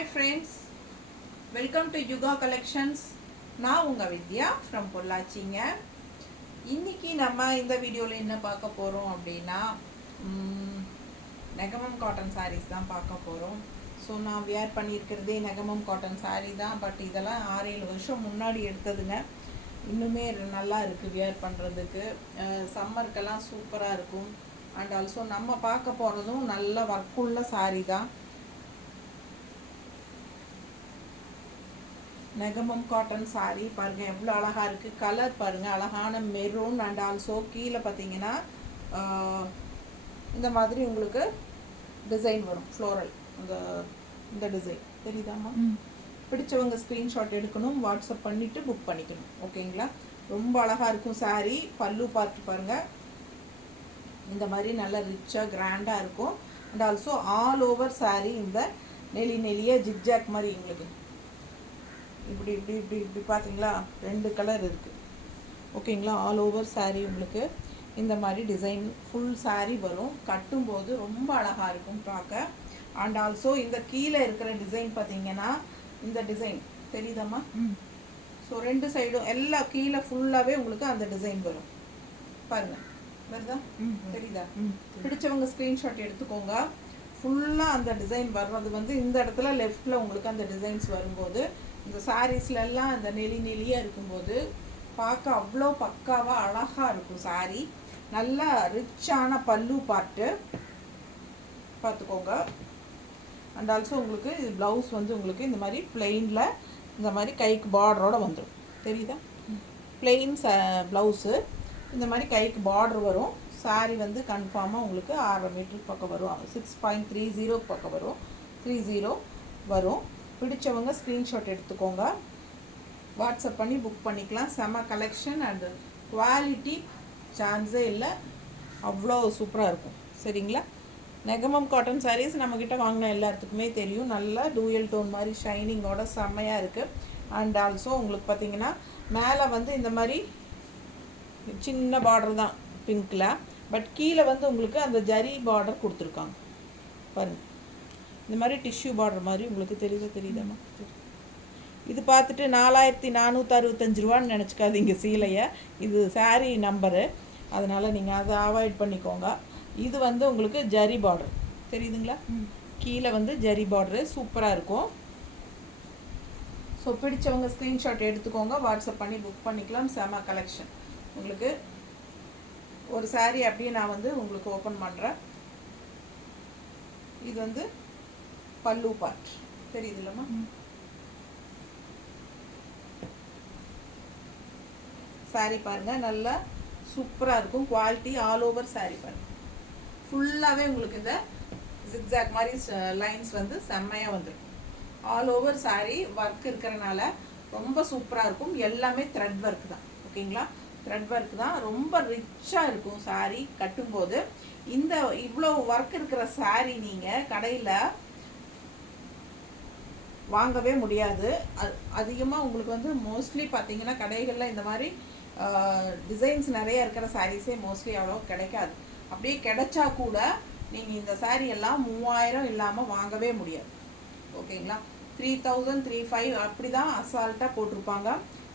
Hi friends, welcome to Yuga Collections. நான் உங்கள் வித்யா from பொள்ளாச்சிங்க. இன்றைக்கி நம்ம இந்த வீடியோவில் என்ன பார்க்க போகிறோம் அப்படின்னா நெகமம் காட்டன் சாரீஸ் தான் பார்க்க போகிறோம். ஸோ நான் வியர் பண்ணியிருக்கிறதே நெகமம் காட்டன் சாரீ தான். பட் இதெல்லாம் 6-7 வருஷம் முன்னாடி எடுத்ததுங்க. இன்னுமே நல்லா இருக்குது வியர் பண்ணுறதுக்கு. சம்மருக்கெல்லாம் சூப்பராக இருக்கும். அண்ட் ஆல்சோ நம்ம பார்க்க போகிறதும் நல்ல ஒர்க்குள்ள சாரீ தான். நெகமம் காட்டன் சாரீ பாருங்கள் எவ்வளோ அழகாக இருக்குது. கலர் பாருங்கள், அழகான மெரூன். அண்ட் ஆல்சோ கீழே பார்த்தீங்கன்னா இந்த மாதிரி உங்களுக்கு டிசைன் வரும், ஃப்ளோரல். இந்த டிசைன் தெரியுதாம்மா? பிடிச்சவங்க ஸ்க்ரீன்ஷாட் எடுக்கணும், வாட்ஸ்அப் பண்ணிவிட்டு புக் பண்ணிக்கணும். ஓகேங்களா? ரொம்ப அழகாக இருக்கும் சாரீ. பல்லு பார்த்து பாருங்கள், இந்த மாதிரி நல்லா ரிச்சாக கிராண்டாக இருக்கும். And also all over sari இந்த நெளியாக ஜிக்ஜாக் மாதிரி உங்களுக்கு இப்படி இப்படி இப்படி இப்படி பார்த்தீங்களா, 2 கலர் இருக்குது. ஓகேங்களா? ஆல் ஓவர் சாரீ உங்களுக்கு இந்த மாதிரி டிசைன் ஃபுல் சாரீ வரும். கட்டும்போது ரொம்ப அழகாக இருக்கும் பார்க்க. அண்ட் ஆல்சோ இந்த கீழே இருக்கிற டிசைன் பார்த்தீங்கன்னா இந்த டிசைன் தெரியுதாம்மா? ஸோ 2 சைடும் எல்லா கீழே ஃபுல்லாகவே உங்களுக்கு அந்த டிசைன் வரும். பாருங்கள், வருதா? தெரியுதா? பிடிச்சவங்க ஸ்க்ரீன்ஷாட் எடுத்துக்கோங்க. ஃபுல்லாக அந்த டிசைன் வர்றது இந்த இடத்துல லெஃப்டில் உங்களுக்கு அந்த டிசைன்ஸ் வரும்போது இந்த சாரீஸ்லாம் அந்த நெளியாக இருக்கும்போது பார்க்க அவ்வளோ பக்காவாக அழகாக இருக்கும் சாரீ. நல்லா ரிச்சான பல்லு பார்ட்டு பார்த்துக்கோங்க. அண்ட் ஆல்சோ உங்களுக்கு ப்ளவுஸ் உங்களுக்கு இந்த மாதிரி பிளெயினில் இந்த மாதிரி கைக்கு பார்டரோடு வந்துடும். தெரியுதா? பிளெயின் ப்ளவுஸு இந்த மாதிரி கைக்கு பார்டர் வரும். சாரீ கன்ஃபார்மாக உங்களுக்கு 6.5 மீட்டருக்கு பக்கம் வரும். 6.30 பக்கம் வரும். 30 வரும். பிடிச்சவங்க ஸ்க்ரீன்ஷாட் எடுத்துக்கோங்க, வாட்ஸ்அப் பண்ணி புக் பண்ணிக்கலாம். செம கலெக்ஷன் அண்ட் குவாலிட்டி சான்ஸே இல்லை, அவ்வளோ சூப்பராக இருக்கும். சரிங்களா? நெகமம் காட்டன் சாரீஸ் நம்மக்கிட்ட வாங்கின எல்லாத்துக்குமே தெரியும். நல்லா டூயல் டோன் மாதிரி ஷைனிங்கோட செம்மையாக இருக்குது. அண்ட் ஆல்சோ உங்களுக்கு பார்த்திங்கன்னா மேலே இந்த மாதிரி சின்ன பார்டர் தான் பிங்க்கில். பட் கீழே உங்களுக்கு அந்த ஜரி பார்டர் கொடுத்துருக்காங்க பாருங்கள். இந்த மாதிரி டிஷ்யூ பார்டர் மாதிரி உங்களுக்கு தெரியுதாம்மா? இது பார்த்துட்டு 4465 ரூபான்னு நினச்சிக்காதீங்க சீலையை. இது சாரீ நம்பரு, அதனால் நீங்கள் அதை அவாய்ட் பண்ணிக்கோங்க. இது உங்களுக்கு ஜரி பார்டர் தெரியுதுங்களா? கீழே ஜரி பார்டரு சூப்பராக இருக்கும். ஸோ பிடிச்சவங்க ஸ்க்ரீன்ஷாட் எடுத்துக்கோங்க, வாட்ஸ்அப் பண்ணி புக் பண்ணிக்கலாம். செம கலெக்ஷன். உங்களுக்கு ஒரு சாரீ அப்படியே நான் உங்களுக்கு ஓப்பன் பண்ணுறேன். இது பல்லு பார்ட் தெரியுது இல்லைம்மா? சாரீ பாருங்கள், நல்லா சூப்பராக இருக்கும். குவாலிட்டி ஆல் ஓவர் சாரீ பாருங்கள். ஃபுல்லாகவே உங்களுக்கு இந்த ஜிக்ஜாக் மாதிரி லைன்ஸ் செம்மையாக வந்துடும். ஆல் ஓவர் சாரீ ஒர்க் இருக்கிறனால ரொம்ப சூப்பராக இருக்கும். எல்லாமே த்ரெட் ஒர்க் தான். ஓகேங்களா? த்ரெட் ஒர்க் தான். ரொம்ப ரிச்சாக இருக்கும் சாரீ கட்டும்போது. இந்த இவ்வளோ ஒர்க் இருக்கிற சாரீ நீங்கள் கடையில் வாங்கவே முடியாது. அதிகமாக உங்களுக்கு மோஸ்ட்லி பார்த்தீங்கன்னா கடைகளில் இந்த மாதிரி டிசைன்ஸ் நிறைய இருக்கிற சாரீஸே மோஸ்ட்லி அவ்வளோ கிடைக்காது. அப்படியே கிடைச்சா கூட நீங்கள் இந்த சாரீ எல்லாம் 3000 இல்லாமல் வாங்கவே முடியாது. ஓகேங்களா? 3000 3500 அப்படி தான் அசால்ட்டாக போட்டிருப்பாங்க.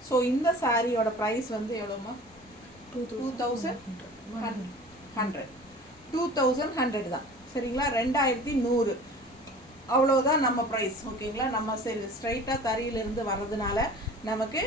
ஸோ இந்த சாரியோட ப்ரைஸ் எவ்வளோம்மா? 2100 தான். சரிங்களா? 2100 அவ்வளோதான் நம்ம ப்ரைஸ். ஓகேங்களா? நம்ம சரி ஸ்ட்ரைட்டாக தறியிலிருந்து வர்றதுனால நமக்கு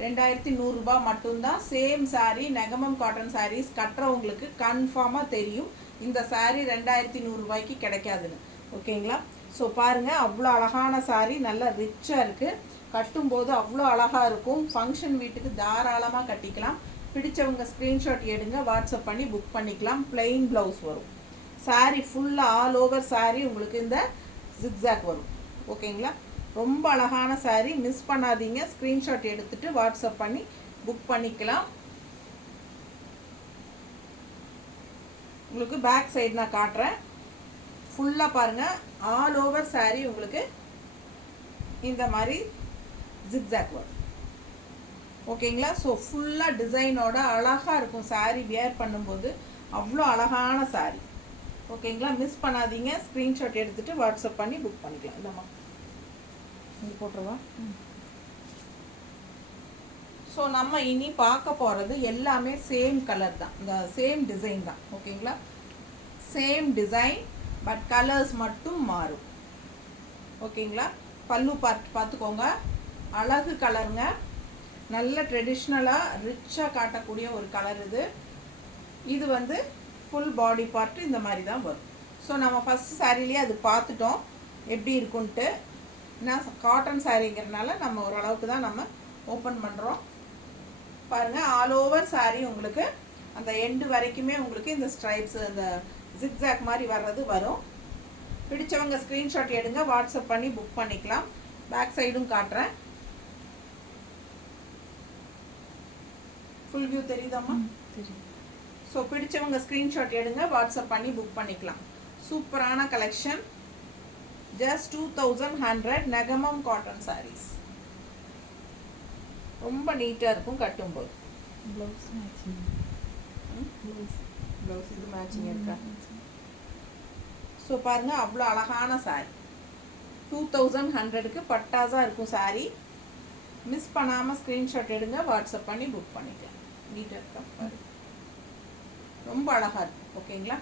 2100 ரூபாய் மட்டும்தான். சேம் சாரீ நெகமம் காட்டன் சாரீஸ் கட்டுறவங்களுக்கு கன்ஃபார்மாக தெரியும் இந்த சாரீ 2100 ரூபாய்க்கு கிடைக்காதுன்னு. ஓகேங்களா? ஸோ பாருங்கள், அவ்வளோ அழகான சாரீ, நல்லா ரிச்சாக இருக்குது. கட்டும்போது அவ்வளோ அழகாக இருக்கும். ஃபங்க்ஷன் வீட்டுக்கு தாராளமாக கட்டிக்கலாம். பிடிச்சவங்க ஸ்க்ரீன்ஷாட் எடுங்க, வாட்ஸ்அப் பண்ணி புக் பண்ணிக்கலாம். பிளெயின் ப்ளவுஸ் வரும். சாரீ ஃபுல்லாக ஆல் ஓவர் சாரீ உங்களுக்கு இந்த ஜிக்ஜாக் வரும். ஓகேங்களா? ரொம்ப அழகான சாரீ, மிஸ் பண்ணாதீங்க. ஸ்க்ரீன்ஷாட் எடுத்துகிட்டு வாட்ஸ்அப் பண்ணி புக் பண்ணிக்கலாம். உங்களுக்கு பேக் சைடு நான் காட்டுறேன். ஃபுல்லாக பாருங்கள், ஆல் ஓவர் சாரீ உங்களுக்கு இந்த மாதிரி ஜிக்ஜாக் வரும். ஓகேங்களா? ஸோ ஃபுல்லாக டிசைனோட அழகாக இருக்கும் சாரீ. வியர் பண்ணும்போது அவ்வளோ அழகான சாரீ. ஓகேங்களா? மிஸ் பண்ணாதீங்க. ஸ்க்ரீன்ஷாட் எடுத்துகிட்டு வாட்ஸ்அப் பண்ணி புக் பண்ணிக்கலாம். இந்தம்மா இங்கே போட்டுருவா. ஸோ நம்ம இனி பார்க்க போகிறது எல்லாமே சேம் கலர் தான், இந்த சேம் டிசைன் தான். ஓகேங்களா, சேம் டிசைன் பட் கலர்ஸ் மட்டும் மாறும். ஓகேங்களா, பல்லு பார்த்துக்கோங்க, அழகு கலருங்க, நல்ல ட்ரெடிஷ்னலாக ரிச்சாக காட்டக்கூடிய ஒரு கலர் இது. இது வந்து ஃபுல் பாடி பார்ட்டு இந்த மாதிரி தான் வரும். ஸோ நம்ம ஃபஸ்ட் சாரீலேயே அது பார்த்துட்டோம் எப்படி இருக்குன்ட்டு. நான் காட்டன் சாரீங்கிறதுனால நம்ம ஓரளவுக்கு தான் நம்ம ஓப்பன் பண்ணுறோம். பாருங்கள், ஆல் ஓவர் சாரீ உங்களுக்கு அந்த எண்டு வரைக்குமே உங்களுக்கு இந்த ஸ்ட்ரைப்ஸ் அந்த ஜிக்ஸாக் மாதிரி வர்றது வரும். பிடிச்சவங்க ஸ்க்ரீன்ஷாட் எடுங்க, வாட்ஸ்அப் பண்ணி புக் பண்ணிக்கலாம். பேக் சைடும் காட்டுறேன். ஃபுல் வியூ தெரியுதாம்மா? தெரியும். ஸோ பிடிச்சவங்க ஸ்க்ரீன்ஷாட் எடுங்க, வாட்ஸ்அப் பண்ணி புக் பண்ணிக்கலாம். சூப்பரான collection, just 2100 Negamam cotton saris. ரொம்ப நீட்டாக இருக்கும் கட்டும்போது. ப்ளவுஸ் மேட்சிங், ப்ளவுஸ் இது மேட்சிங் இருக்கா? ஸோ பாருங்கள், அவ்வளோ அழகான சாரீ. 2100க்கு பட்டாஸாக இருக்கும் சாரீ. மிஸ் பண்ணாமல் ஸ்க்ரீன்ஷாட் எடுங்க, வாட்ஸ்அப் பண்ணி புக் பண்ணிக்கலாம். நீட்டாக இருக்கா பாருங்க, ரொம்ப அழகாக இருக்கும். ஓகேங்களா,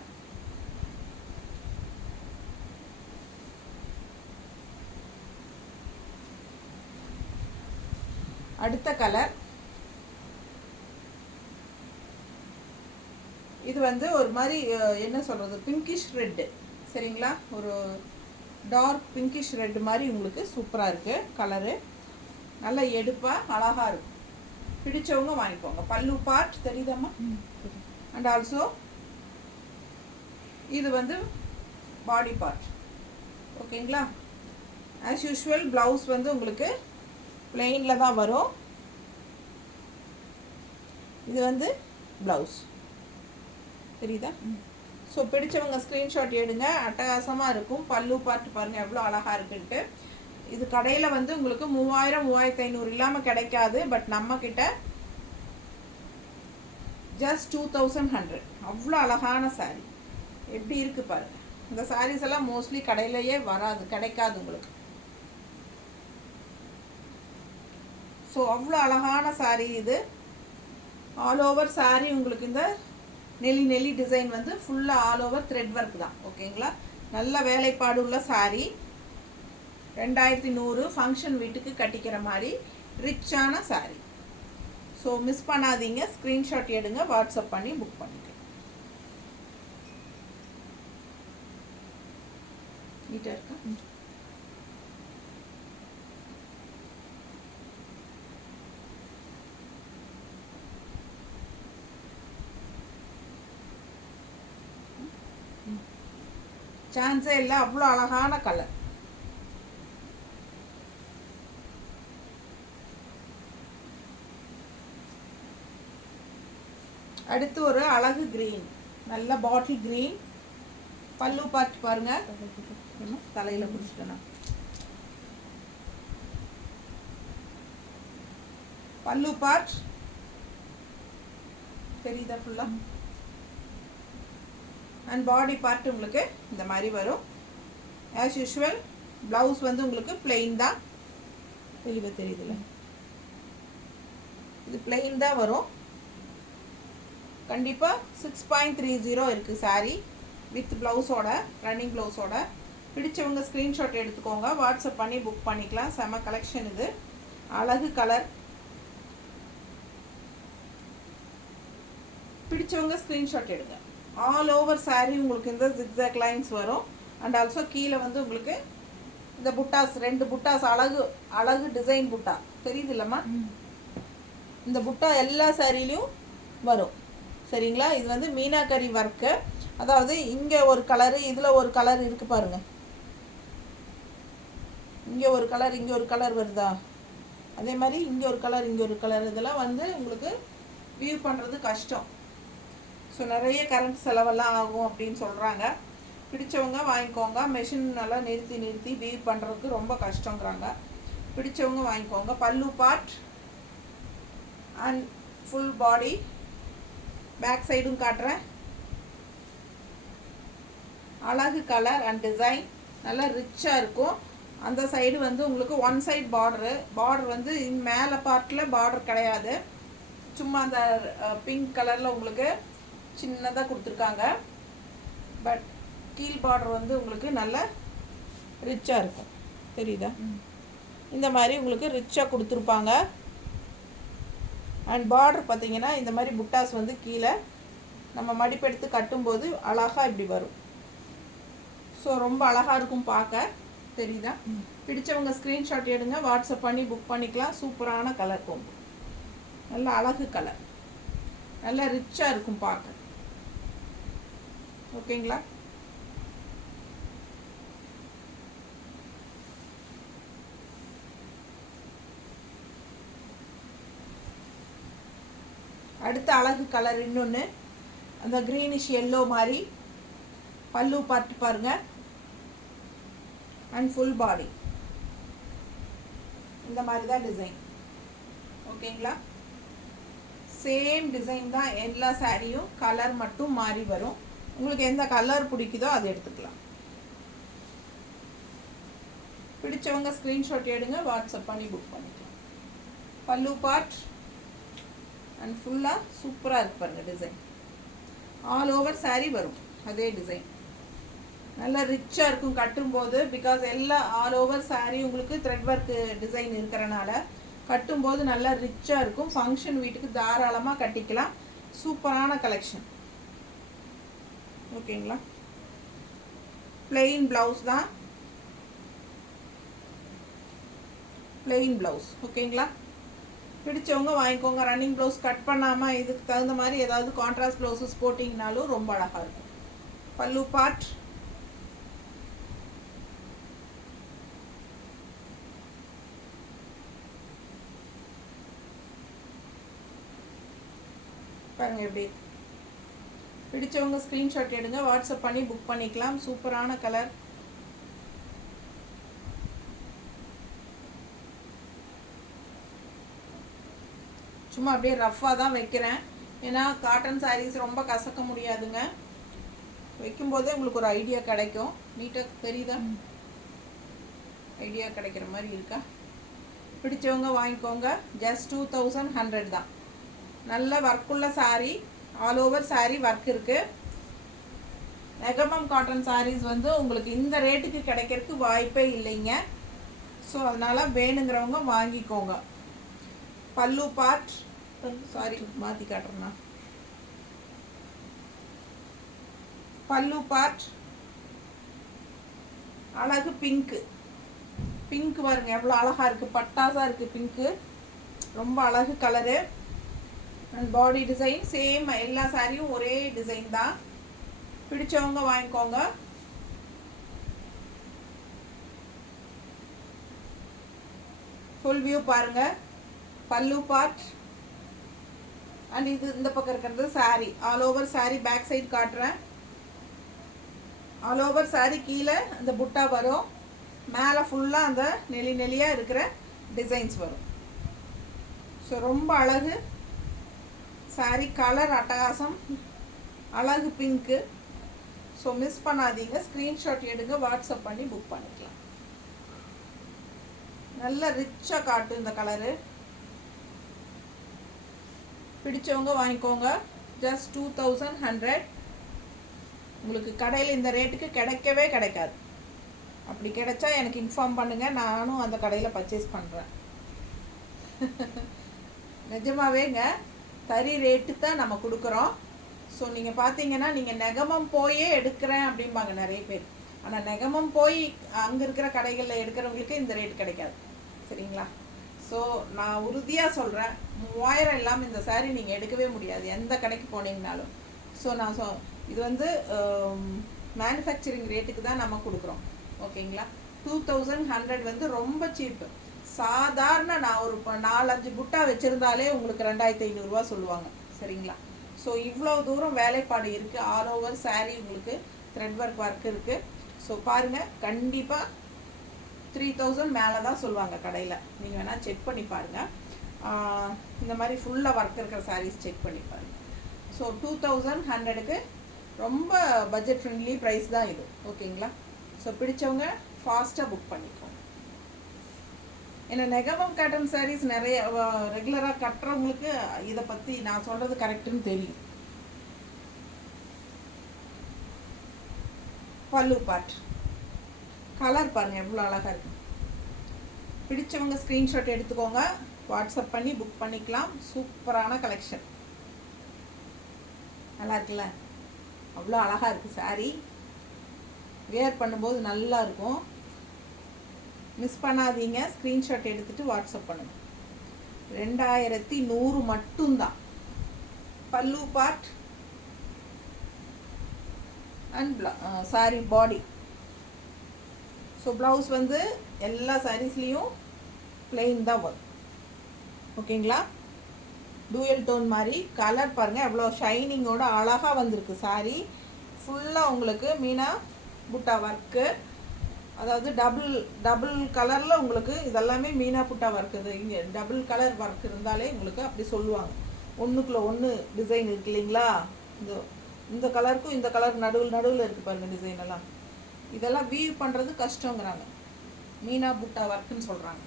அடுத்த கலர் இது வந்து ஒரு மாதிரி என்ன சொல்கிறது, பிங்கிஷ் ரெட்டு. சரிங்களா, ஒரு டார்க் பிங்கிஷ் ரெட் மாதிரி உங்களுக்கு சூப்பராக இருக்குது கலரு. நல்லா எடுப்பாக அழகாக இருக்கும். பிடிச்சவங்க வாங்கிக்கோங்க. பல்லு பார்ட் தெரியுதாம்மா? அண்ட் ஆல்சோ இது வந்து பாடி பார்ட். ஓகேங்களா, ஆஸ் யூஷுவல் ப்ளவுஸ் வந்து உங்களுக்கு பிளெயினில் தான் வரும். இது வந்து ப்ளவுஸ் தெரியுதா? ஸோ பிடிச்சவங்க ஸ்க்ரீன்ஷாட் எடுங்க, அட்டகாசமாக இருக்கும். பல்லு பார்ட் பாருங்கள் எவ்வளோ அழகாக இருக்குன்ட்டு. இது கடையில் வந்து உங்களுக்கு 3000 3500 இல்லாமல் கிடைக்காது. பட் நம்மக்கிட்ட ஜஸ்ட் 2100. அவ்வளோ அழகான சாரீ. எப்படி இருக்குது பாருங்கள். இந்த சாரீஸ் எல்லாம் மோஸ்ட்லி கடையிலையே வராது, கிடைக்காது உங்களுக்கு. ஸோ அவ்வளோ அழகான சாரீ இது. ஆல் ஓவர் சாரீ உங்களுக்கு இந்த நெல்லி டிசைன் வந்து ஃபுல்லாக ஆல் ஓவர் த்ரெட் ஒர்க் தான். ஓகேங்களா, நல்ல வேலைப்பாடு உள்ள சாரீ. 2100 ஃபங்க்ஷன் வீட்டுக்கு கட்டிக்கிற மாதிரி ரிச்சான சாரீ. ஸோ மிஸ் பண்ணாதீங்க, ஸ்க்ரீன்ஷாட் எடுங்க, வாட்ஸ்அப் பண்ணி புக் பண்ணிக்கலாம். நீட்டாக இருக்கா? சான்ஸே இல்லை, அவ்வளோ அழகான கலர். அடுத்து ஒரு அழகு கிரீன், நல்ல பாட்டில் கிரீன். பல்லு பார்த்து பாருங்க, தலையில் பிடிச்சிட்டேன். பல்லு பார்ட் தெரியுதா ஃபுல்லாக? அண்ட் பாடி பார்ட் உங்களுக்கு இந்த மாதிரி வரும். ஆஸ் யூஷுவல் ப்ளவுஸ் வந்து உங்களுக்கு பிளெயின் தான். தெளிவாக தெரியுதுல்ல? இது பிளெயின் தான் வரும். கண்டிப்பாக 6.30 இருக்குது சாரீ வித் ப்ளவுஸோட, ரன்னிங் ப்ளவுஸோட. பிடிச்சவங்க ஸ்க்ரீன்ஷாட் எடுத்துக்கோங்க, வாட்ஸ்அப் பண்ணி புக் பண்ணிக்கலாம். செம கலெக்ஷன் இது, அழகு கலர். பிடிச்சவங்க ஸ்க்ரீன்ஷாட் எடுங்க. ஆல் ஓவர் சாரீ உங்களுக்கு இந்த ஜிக்ஸாக் லைன்ஸ் வரும். அண்ட் ஆல்சோ கீழே வந்து உங்களுக்கு இந்த புட்டாஸ், 2 புட்டாஸ், அழகு டிசைன் புட்டா தெரியுது இல்லைம்மா? இந்த புட்டா எல்லா சாரிலையும் வரும். சரிங்களா, இது வந்து மீனாக்கரி ஒர்க்கு. அதாவது இங்கே ஒரு கலரு, இதில் ஒரு கலர் இருக்குது பாருங்கள். இங்கே ஒரு கலர், இங்கே ஒரு கலர் வருதா? அதே மாதிரி இங்கே ஒரு கலர், இங்கே ஒரு கலர். இதெல்லாம் வந்து உங்களுக்கு வியூ பண்ணுறது கஷ்டம். ஸோ நிறைய கரண்ட் செலவெல்லாம் ஆகும் அப்படின்னு சொல்கிறாங்க. பிடிச்சவங்க வாங்கிக்கோங்க. மெஷின் நல்லா நிறுத்தி வியூ பண்ணுறதுக்கு ரொம்ப கஷ்டங்கிறாங்க. பிடிச்சவங்க வாங்கிக்கோங்க. பல்லு part and full body. Back சைடும் காட்டுறேன். அழகு கலர் அண்ட் டிசைன் நல்லா ரிச்சாக இருக்கும். அந்த சைடு வந்து உங்களுக்கு ஒன் சைடு பார்டர் வந்து மேலே பார்ட்டில் பார்டர் கிடையாது, சும்மா அந்த பிங்க் கலரில் உங்களுக்கு சின்னதாக கொடுத்துருக்காங்க. பட் கீழ் பார்டர் வந்து உங்களுக்கு நல்ல ரிச்சாக இருக்கும், தெரியுதா? இந்த மாதிரி உங்களுக்கு ரிச்சாக கொடுத்துருப்பாங்க. அண்ட் பார்டர் பார்த்தீங்கன்னா இந்த மாதிரி புட்டாஸ் வந்து கீழே நம்ம மடிப்பெடுத்து கட்டும்போது அழகாக இப்படி வரும். ஸோ ரொம்ப அழகாக இருக்கும் பார்க்க, தெரியுதா? பிடிச்சவங்க ஸ்க்ரீன்ஷாட் எடுங்க, வாட்ஸ்அப் பண்ணி புக் பண்ணிக்கலாம். சூப்பரான கலர் கொம்பு, நல்ல அழகு கலர், நல்லா ரிச்சாக இருக்கும் பார்க்க. ஓகேங்களா? அடுத்த அழகு கலர் இன்னொன்று, அந்த க்ரீனிஷ் எல்லோ மாதிரி பல்லு பார்த்து பாருங்க. அண்ட் ஃபுல் பாடி இந்த மாதிரி தான் டிசைன். ஓகேங்களா? சேம் டிசைன் தான் எல்லா சாரியும், கலர் மட்டும் மாறி வரும். உங்களுக்கு எந்த கலர் பிடிக்குதோ அதை எடுத்துக்கலாம். பிடிச்சவங்க ஸ்க்ரீன்ஷாட் எடுங்க, வாட்ஸ்அப் பண்ணி புக் பண்ணிக்கலாம். பல்லு பார்ட் அண்ட் ஃபுல்லாக சூப்பராக இருக்கு பாருங்க டிசைன். ஆல் ஓவர் சாரீ வரும் அதே டிசைன், நல்லா ரிச்சாக இருக்கும் கட்டும்போது. பிகாஸ் எல்லா ஆல் ஓவர் சாரீ உங்களுக்கு த்ரெட் ஒர்க் டிசைன் இருக்கிறனால கட்டும்போது நல்லா ரிச்சாக இருக்கும். ஃபங்க்ஷன் வீட்டுக்கு தாராளமாக கட்டிக்கலாம். சூப்பரான கலெக்ஷன். ஓகேங்களா? பிளெயின் ப்ளவுஸ் தான், பிளெயின் ப்ளவுஸ். ஓகேங்களா? பிடிச்சவங்க வாங்கிக்கோங்க. ரன்னிங் ப்ளவுஸ் கட் பண்ணாமல் இதுக்கு தகுந்த மாதிரி ஏதாவது கான்ட்ராஸ்ட் ப்ளவுஸஸ் போட்டிங்கனாலும் ரொம்ப அழகாக இருக்கும். பல்லு பார்ட் பாருங்க எப்படி. பிடிச்சவங்க ஸ்க்ரீன்ஷாட் எடுங்க, வாட்ஸ்அப் பண்ணி புக் பண்ணிக்கலாம். சூப்பரான கலர். சும்மா அப்படியே ரஃப்பாக தான் வைக்கிறேன், ஏன்னா காட்டன் சாரீஸ் ரொம்ப கசக்க முடியாதுங்க. வைக்கும்போதே உங்களுக்கு ஒரு ஐடியா கிடைக்கும். நீட்டாக தெரியுதா? ஐடியா கிடைக்கிற மாதிரி இருக்கா? பிடிச்சவங்க வாங்கிக்கோங்க. ஜஸ்ட் 2100 தான். நல்ல ஒர்க்குள்ள sari, all over sari work இருக்குது. நெகமம் காட்டன் சாரீஸ் வந்து உங்களுக்கு இந்த ரேட்டுக்கு கிடைக்கிறதுக்கு வாய்ப்பே இல்லைங்க. ஸோ அதனால் வேணுங்கிறவங்க வாங்கிக்கோங்க. பல்லு பார்ட், சாரி மாற்றி காட்டுறேண்ணா. பல்லு பார்ட் அழகு பிங்க்கு. பிங்க் பாருங்க எவ்வளோ அழகாக இருக்குது, பட்டாசாக இருக்குது பிங்க்கு. ரொம்ப அழகு colour. And body design same, எல்லா சாரியும் ஒரே டிசைன் தான். பிடிச்சவங்க வாங்கிக்கோங்க. ஃபுல் வியூ பாருங்க. பல்லு பார்ட் அண்ட் இது இந்த பக்கம் இருக்கிறது sari. All over sari back side காட்டுறேன். ஆல் ஓவர் சாரி கீழே அந்த புட்டா வரும், மேலே ஃபுல்லாக அந்த நெளி நெளியாக இருக்கிற டிசைன்ஸ் வரும். ஸோ ரொம்ப அழகு சாரி. கலர் அட்டகாசம், அழகு பிங்க்கு. ஸோ மிஸ் பண்ணாதீங்க. ஸ்க்ரீன்ஷாட் எடுங்க, வாட்ஸ்அப் பண்ணி புக் பண்ணிக்கலாம். நல்ல ரிச்சாக காட்டும் இந்த கலரு. பிடிச்சவங்க வாங்கிக்கோங்க. ஜஸ்ட் 2100. உங்களுக்கு கடையில் இந்த ரேட்டுக்கு கிடைக்கவே கிடைக்காது. அப்படி கிடைச்சா எனக்கு இன்ஃபார்ம் பண்ணுங்கள், நானும் அந்த கடையில் பர்ச்சேஸ் பண்ணுறேன். நிஜமாவேங்க தறி ரேட்டு தான் நம்ம கொடுக்குறோம். ஸோ நீங்கள் பார்த்தீங்கன்னா நீங்கள் நெகமம் போயே எடுக்கிறேன் அப்படிம்பாங்க நிறைய பேர். ஆனால் நெகமம் போய் அங்கே இருக்கிற கடைகளில் எடுக்கிறவங்களுக்கு இந்த ரேட் கிடைக்காது, சரிங்களா? ஸோ நான் உறுதியாக சொல்கிறேன், 3000 இல்லாமல் இந்த சாரீ நீங்கள் எடுக்கவே முடியாது எந்த கடைக்கு போனீங்கனாலும். ஸோ நான் இது வந்து மேனுஃபேக்சரிங் ரேட்டுக்கு தான் நம்ம கொடுக்குறோம். ஓகேங்களா? 2100 வந்து ரொம்ப சீப்பு. சாதாரண நான் ஒரு 4-5 புட்டா வச்சுருந்தாலே உங்களுக்கு 2500 ரூபா சொல்லுவாங்க, சரிங்களா? ஸோ இவ்வளோ தூரம் வேலைப்பாடு இருக்குது. ஆல் ஓவர் சாரீ உங்களுக்கு த்ரெட் ஒர்க் இருக்குது. ஸோ பாருங்கள், கண்டிப்பாக 3000 மேலே தான் சொல்லுவாங்க கடையில். நீங்கள் வேணால் செக் பண்ணி பாருங்கள். இந்த மாதிரி ஃபுல்லாக ஒர்க் இருக்கிற சாரீஸ் செக் பண்ணி பாருங்கள். ஸோ 2100க்கு ரொம்ப பட்ஜெட் ஃப்ரெண்ட்லி ப்ரைஸ் தான் இது. ஓகேங்களா? ஸோ பிடிச்சவங்க ஃபாஸ்ட்டாக புக் பண்ணிக்கோங்க. ஏன்னா நெகமம் காட்டன் சாரீஸ் நிறைய ரெகுலராக கட்டுறவங்களுக்கு இதை பற்றி நான் சொல்கிறது கரெக்டுன்னு தெரியும். பல்லு பார்ட் கலர் பாருங்கள் எவ்வளோ அழகாக இருக்கு. பிடிச்சவங்க ஸ்க்ரீன்ஷாட் எடுத்துக்கோங்க, வாட்ஸ்அப் பண்ணி புக் பண்ணிக்கலாம். சூப்பரான கலெக்ஷன், நல்லா இருக்குல்ல? அவ்வளோ அழகாக இருக்குது சாரீ. வேர் பண்ணும்போது நல்லா இருக்கும். மிஸ் பண்ணாதீங்க, ஸ்க்ரீன்ஷாட் எடுத்துகிட்டு வாட்ஸ்அப் பண்ணுங்கள். 2100 மட்டும்தான். பல்லு part and sorry body. So blouse வந்து எல்லா சாரீஸ்லேயும் பிளெயின் தான் வரும். ஓகேங்களா? டூயல் டோன் மாதிரி கலர் பாருங்கள் எவ்வளோ ஷைனிங்கோட அழகாக வந்திருக்கு சாரீ. ஃபுல்லாக உங்களுக்கு மீனா புட்டா ஒர்க்கு, அதாவது டபுள் கலரில் உங்களுக்கு இதெல்லாமே மீனா புட்டா ஒர்க். இது இங்கே டபுள் கலர் ஒர்க் இருந்தாலே உங்களுக்கு அப்படி சொல்லுவாங்க. ஒன்றுக்குள்ளே ஒன்று டிசைன் இருக்கு இல்லைங்களா? இந்த கலருக்கும் இந்த கலர் நடுவில் இருக்குது பாருங்கள் டிசைன் எல்லாம். இதெல்லாம் வீவ் பண்ணுறது கஷ்டங்கிறாங்க, மீனா புட்டா ஒர்க்குன்னு சொல்கிறாங்க.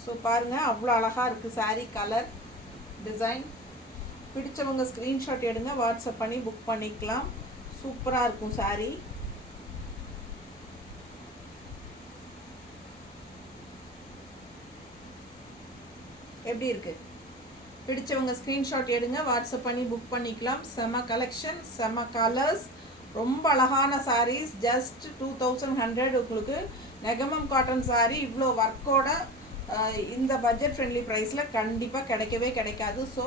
ஸோ பாருங்கள் அவ்வளோ அழகாக இருக்குது சாரீ கலர் டிசைன். பிடிச்சவங்க ஸ்க்ரீன்ஷாட் எடுங்க, வாட்ஸ்அப் பண்ணி புக் பண்ணிக்கலாம். சூப்பராக இருக்கும் சாரீ. எப்படி இருக்குது? பிடிச்சவங்க ஸ்க்ரீன்ஷாட் எடுங்க, வாட்ஸ்அப் பண்ணி புக் பண்ணிக்கலாம். செம கலெக்ஷன், செம கலர்ஸ், ரொம்ப அழகான சாரீஸ். ஜஸ்ட் 2100 உங்களுக்கு நெகமம் காட்டன் சாரீ இவ்வளோ ஒர்க்கோட இந்த பட்ஜெட் ஃப்ரெண்ட்லி ப்ரைஸில் கண்டிப்பாக கிடைக்கவே கிடைக்காது. ஸோ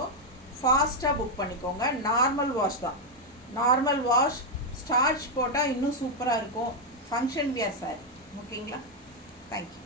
ஃபாஸ்ட்டாக புக் பண்ணிக்கோங்க. நார்மல் வாஷ் தான், நார்மல் வாஷ். ஸ்டார்ச் போட்டால் இன்னும் சூப்பராக இருக்கும். Function wear sari. ஓகேங்களா? தேங்க்யூ.